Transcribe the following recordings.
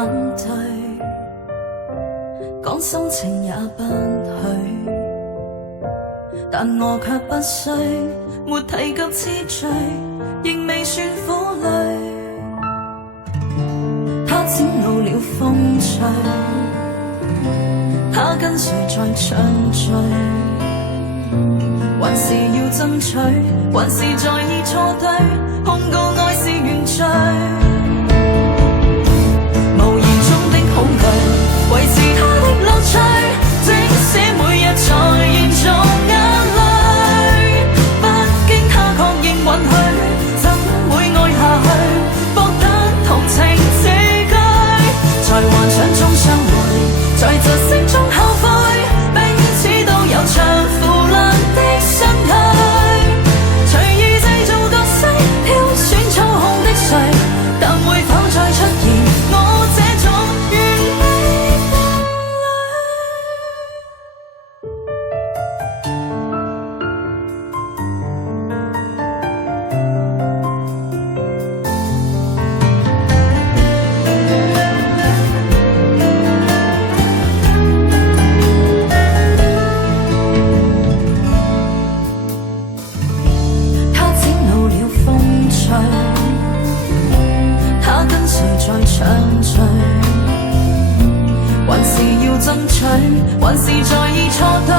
反對，講心情也不許，但我卻不需，沒提及次序，仍未算苦累。他展露了風趣，他跟誰在暢聚，還是要爭取，還是在意錯對，控告愛是原罪。無言中的恐懼，維持他的樂趣，即使每日在延續眼淚，不經他確認允許，怎會愛下去，博得同情自居，在幻想中相會，在窒息中後悔，彼此都有長負爛的身軀，隨意製造角色，挑選操控的誰，但會否再出現我這種完美伴還是在意錯對，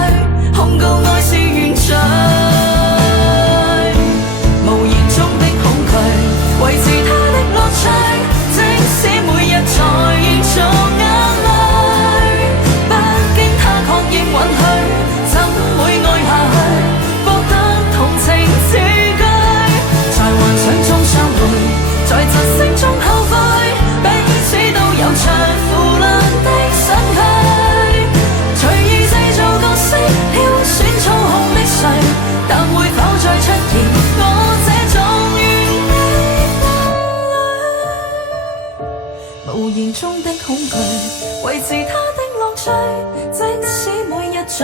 控告愛是原罪。無言中的恐懼，維持他的樂趣，即使每日在延續眼淚，不經他確認允許，怎會愛下去，博得同情自居，在幻想中相會，在窒息中後悔，彼此都有長負爛的身軀，挑選操控的誰，但會否再出現我這種完美伴侶？無言中的恐懼，維持他的樂趣，即使每日在